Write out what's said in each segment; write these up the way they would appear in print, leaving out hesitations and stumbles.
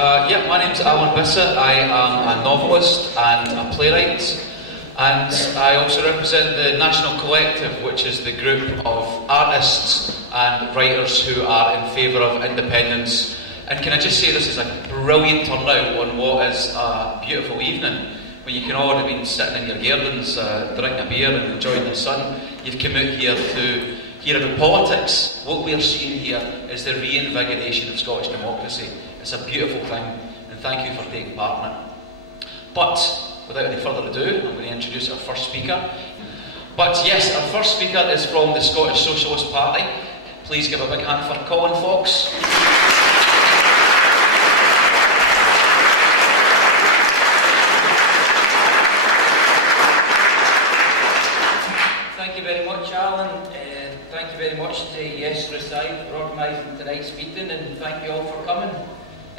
Yeah, my name's Alan Bissett. I am a novelist and a playwright, and I also represent the National Collective, which is the group of artists and writers who are in favour of independence. And can I just say, this is a brilliant turnout on what is a beautiful evening, when you can all have been sitting in your gardens, drinking a beer and enjoying the sun. You've come out here to hear about politics. What we're seeing here is the reinvigoration of Scottish democracy. It's a beautiful thing, and thank you for taking part in it. But without any further ado, I'm going to introduce our first speaker. But yes, our first speaker is from the Scottish Socialist Party. Please give a big hand for Colin Fox. Thank you very much, Alan. Thank you very much to Yes Rosyth for organising tonight's meeting, and thank you all for coming.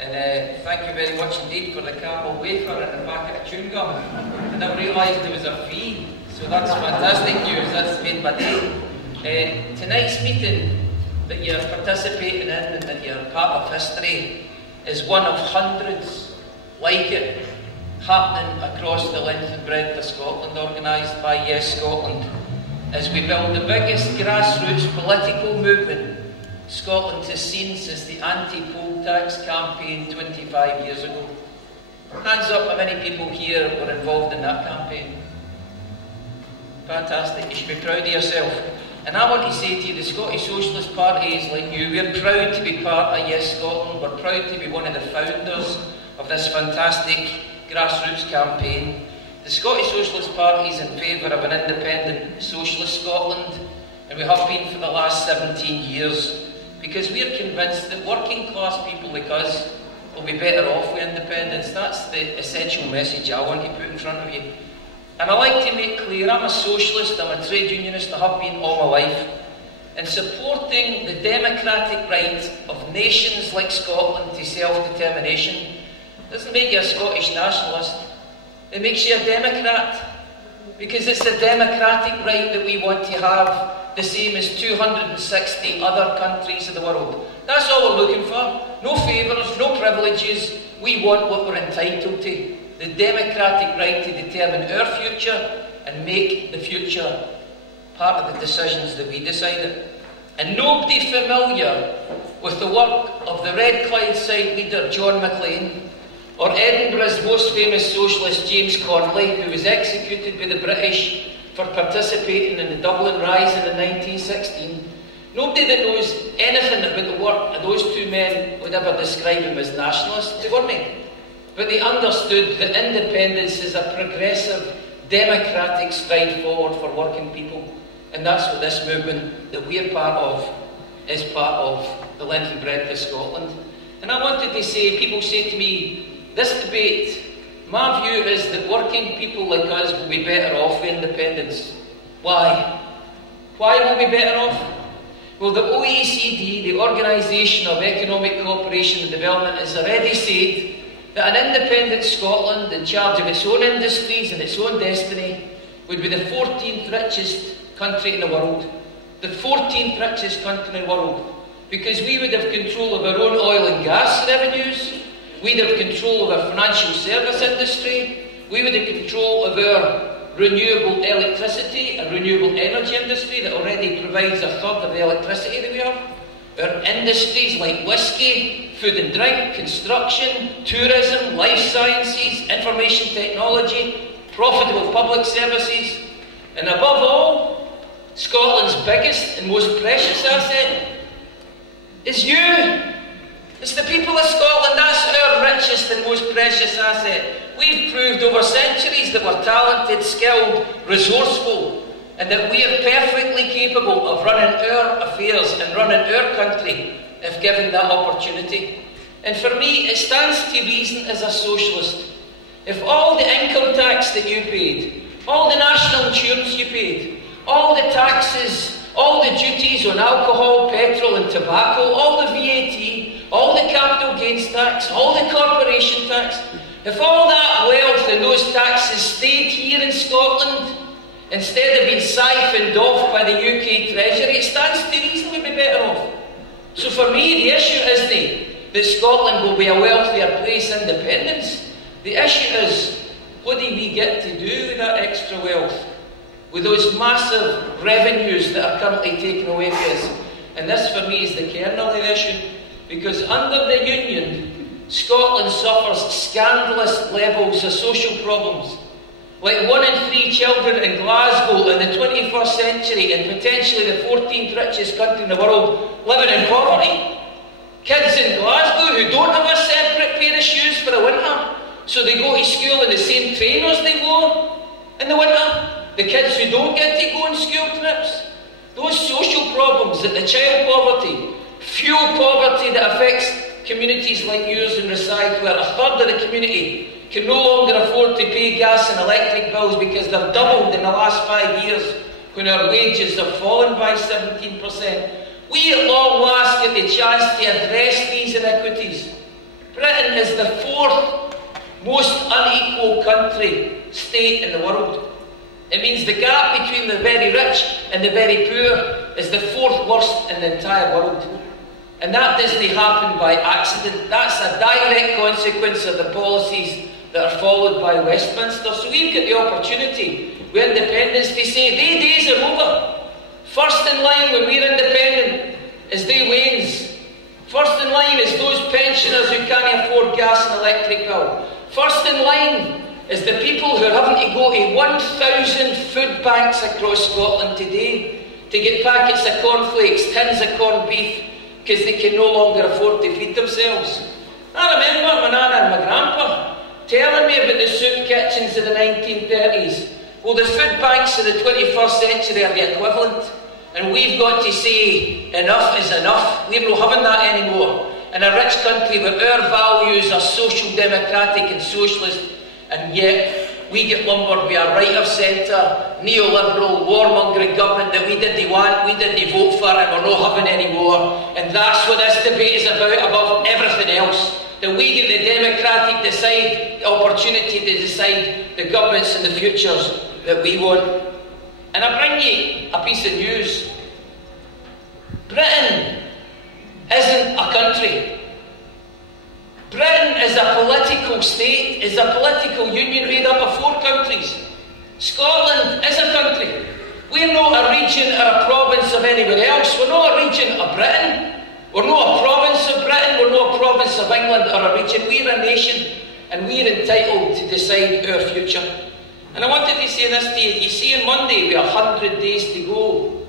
And thank you very much indeed for the caramel wafer and the packet of chewing gum. I never realised there was a fee, so that's fantastic news. That's made my day. Tonight's meeting that you're participating in and that you're part of history is one of hundreds like it happening across the length and breadth of Scotland, organised by Yes Scotland, as we build the biggest grassroots political movement Scotland has seen since the anti-poll tax campaign 25 years ago. Hands up how many people here were involved in that campaign. Fantastic, you should be proud of yourself. And I want to say to you, the Scottish Socialist Party is like you. We're proud to be part of Yes Scotland. We're proud to be one of the founders of this fantastic grassroots campaign. The Scottish Socialist Party is in favour of an independent socialist Scotland, and we have been for the last 17 years, because we're convinced that working class people like us will be better off with independence. That's the essential message I want to put in front of you. And I like to make clear, I'm a socialist, I'm a trade unionist, I have been all my life. And supporting the democratic right of nations like Scotland to self-determination doesn't make you a Scottish nationalist. It makes you a Democrat, because it's a democratic right that we want to have, the same as 260 other countries of the world. That's all we're looking for. No favours, no privileges. We want what we're entitled to. The democratic right to determine our future and make the future part of the decisions that we decided. And nobody familiar with the work of the Red Clydeside leader John Maclean, or Edinburgh's most famous socialist James Connolly, who was executed by the British for participating in the Dublin Rising in 1916. Nobody that knows anything about the work of those two men would ever describe them as nationalists. They weren't. But they understood that independence is a progressive, democratic stride forward for working people. And that's what this movement that we're part of is part of the length and breadth of Scotland. And I wanted to say, people say to me, this debate, my view is that working people like us will be better off with independence. Why? Why will we be better off? Well, the OECD, the Organisation of Economic Cooperation and Development, has already said that an independent Scotland in charge of its own industries and its own destiny would be the 14th richest country in the world. The 14th richest country in the world. Because we would have control of our own oil and gas revenues, we'd have control of our financial service industry, we would have control of our renewable electricity and renewable energy industry that already provides a third of the electricity that we have. Our industries like whisky, food and drink, construction, tourism, life sciences, information technology, profitable public services, and above all, Scotland's biggest and most precious asset is you. It's the people of Scotland. That's our richest and most precious asset. We've proved over centuries that we're talented, skilled, resourceful, and that we are perfectly capable of running our affairs and running our country if given that opportunity. And for me, it stands to reason as a socialist. If all the income tax that you paid, all the national insurance you paid, all the taxes, all the duties on alcohol, petrol and tobacco, all the VAT, all the capital gains tax, all the corporation tax, if all that wealth and those taxes stayed here in Scotland, instead of being siphoned off by the UK Treasury, it stands to reason we'd be better off. So for me, the issue isn't that Scotland will be a wealthier place independence. The issue is, what do we get to do with that extra wealth? With those massive revenues that are currently taken away from us? And this for me is the kernel of the issue. Because under the Union, Scotland suffers scandalous levels of social problems. Like 1 in 3 children in Glasgow in the 21st century, and potentially the 14th richest country in the world, living in poverty. Kids in Glasgow who don't have a separate pair of shoes for the winter, so they go to school in the same trainers they go in the winter. The kids who don't get to go on school trips. Those social problems, that the child poverty, fuel poverty that affects communities like yours in Rosyth, where a third of the community can no longer afford to pay gas and electric bills because they've doubled in the last 5 years, when our wages have fallen by 17%. We at long last get the chance to address these inequities. Britain is the 4th most unequal state in the world. It means the gap between the very rich and the very poor is the 4th worst in the entire world. And that doesn't happen by accident. That's a direct consequence of the policies that are followed by Westminster. So we've got the opportunity with independence to say, their days are over. First in line when we're independent is the Waynes. First in line is those pensioners who can't afford gas and electric bill. First in line is the people who are having to go to 1,000 food banks across Scotland today to get packets of cornflakes, tins of corned beef, because they can no longer afford to feed themselves. I remember my nana and my grandpa telling me about the soup kitchens of the 1930s. Well, the food banks of the 21st century are the equivalent. And we've got to say, enough is enough. We're not having that anymore. In a rich country where our values are social democratic and socialist, and yet we get lumbered with a right of centre, neoliberal, warmongering government that we didn't want, we didn't vote for, and we're not having anymore. And that's what this debate is about, above everything else. That we get the democratic opportunity to decide the governments and the futures that we want. And I bring you a piece of news. Britain isn't a country. Britain is a political state, is a political union made up of 4 countries. Scotland is a country. We're not a region or a province of anyone else. We're not a region of Britain. We're not a province of Britain. We're not a province of England or a region. We're a nation, and we're entitled to decide our future. And I wanted to say this to you. You see, on Monday, we have 100 days to go.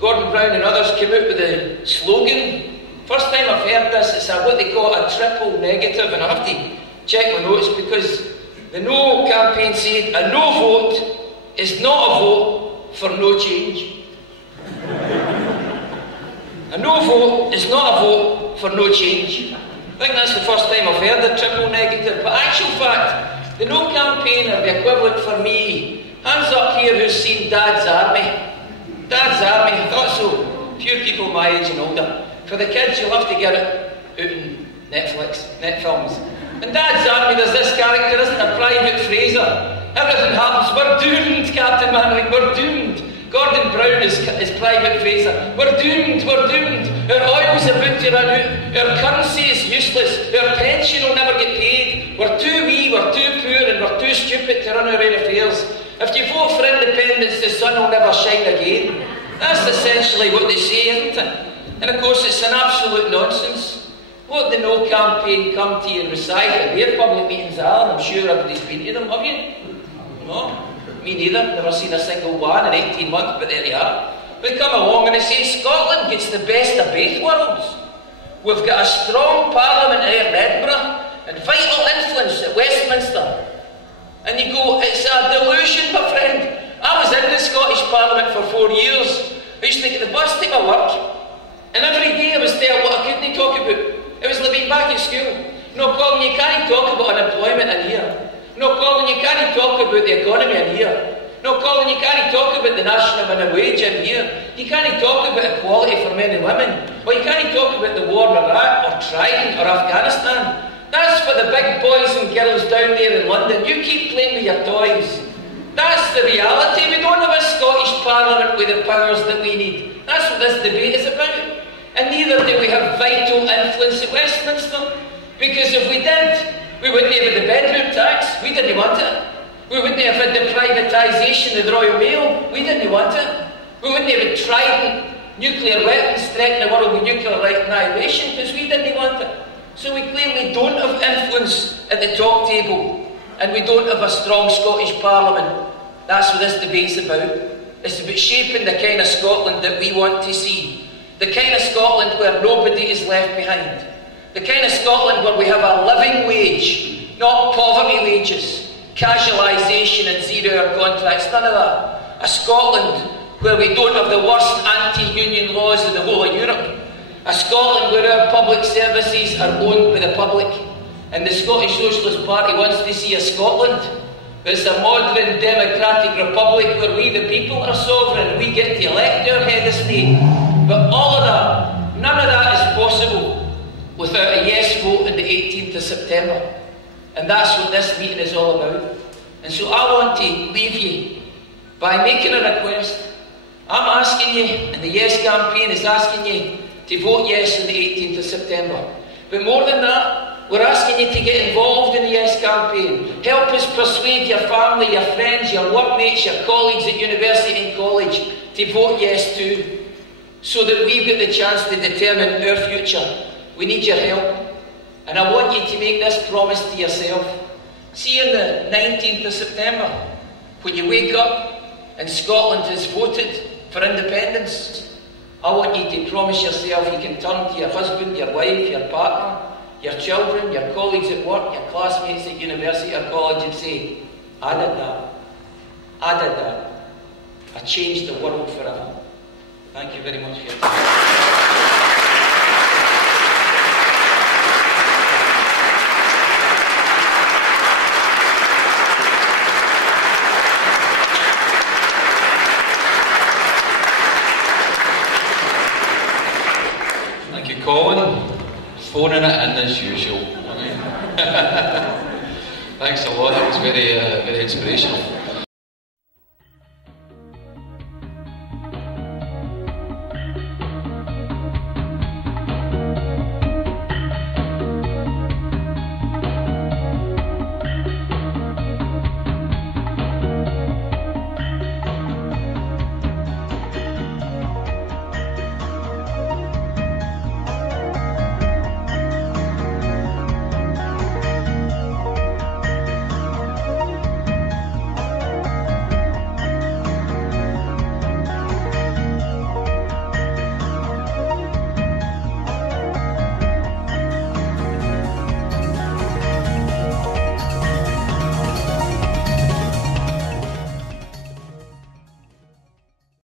Gordon Brown and others came out with a slogan. First time I've heard this, it's what they call a triple negative, and I have to check my notes because the No campaign said a no vote is not a vote for no change. A no vote is not a vote for no change. I think that's the first time I've heard the triple negative, but actual fact, the No campaign are the equivalent for me. Hands up here who's seen Dad's Army. Dad's Army, I thought so. Few people my age and older. For the kids, you'll have to get it out in Netflix, Netfilms. In Dad's Army, there's this character, isn't there, Private Fraser. Everything happens, we're doomed, Captain Mannering, we're doomed. Gordon Brown is Private Fraser. We're doomed, we're doomed. Our oil's about to run out. Our currency is useless. Our pension will never get paid. We're too wee, we're too poor, and we're too stupid to run our own affairs. If you vote for independence, the sun will never shine again. That's essentially what they say, isn't it? And of course, it's an absolute nonsense. What the No campaign come to you and recite at their public meetings are, and I'm sure everybody's been to them, have you? No? Me neither, never seen a single one in 18 months, but there they are. They come along and they say Scotland gets the best of both worlds. We've got a strong parliament here in Edinburgh and vital influence at Westminster. And you go, it's a delusion, my friend. I was in the Scottish Parliament for 4 years. I used to get the bus to my work, and every day I was told what I couldn't talk about. It was like being back in school. No, Colin, you can't talk about unemployment in here. No, Colin, you can't talk about the economy in here. No, Colin, you can't talk about the national minimum wage in here. You can't talk about equality for men and women. Or you can't talk about the war in Iraq or Trident or Afghanistan. That's for the big boys and girls down there in London. You keep playing with your toys. That's the reality. We don't have a Scottish Parliament with the powers that we need. That's what this debate is about. And neither do we have vital influence at Westminster. Because if we did, we wouldn't have had the bedroom tax. We didn't want it. We wouldn't have had the privatisation of the Royal Mail. We didn't want it. We wouldn't have had trident nuclear weapons threatening the world with nuclear annihilation, because we didn't want it. So we clearly don't have influence at the top table, and we don't have a strong Scottish Parliament. That's what this debate's about. It's about shaping the kind of Scotland that we want to see. The kind of Scotland where nobody is left behind. The kind of Scotland where we have a living wage, not poverty wages, casualisation and zero-hour contracts, none of that. A Scotland where we don't have the worst anti-union laws in the whole of Europe. A Scotland where our public services are owned by the public. And the Scottish Socialist Party wants to see a Scotland that's a modern democratic republic where we the people are sovereign, we get to elect our head of state. But all of that, none of that is possible without a yes vote on the 18th of September. And that's what this meeting is all about. And so I want to leave you by making a request. I'm asking you, and the Yes campaign is asking you, to vote yes on the 18th of September. But more than that, we're asking you to get involved in the Yes campaign. Help us persuade your family, your friends, your workmates, your colleagues at university and college to vote yes too, so that we've got the chance to determine our future. We need your help. And I want you to make this promise to yourself. See, on the 19th of September, when you wake up and Scotland has voted for independence, I want you to promise yourself you can turn to your husband, your wife, your partner, your children, your colleagues at work, your classmates at university or college and say, I did that. I did that. I changed the world forever. Thank you very much for your time. Colin, phoning it in as usual. Thanks a lot, that was very inspirational.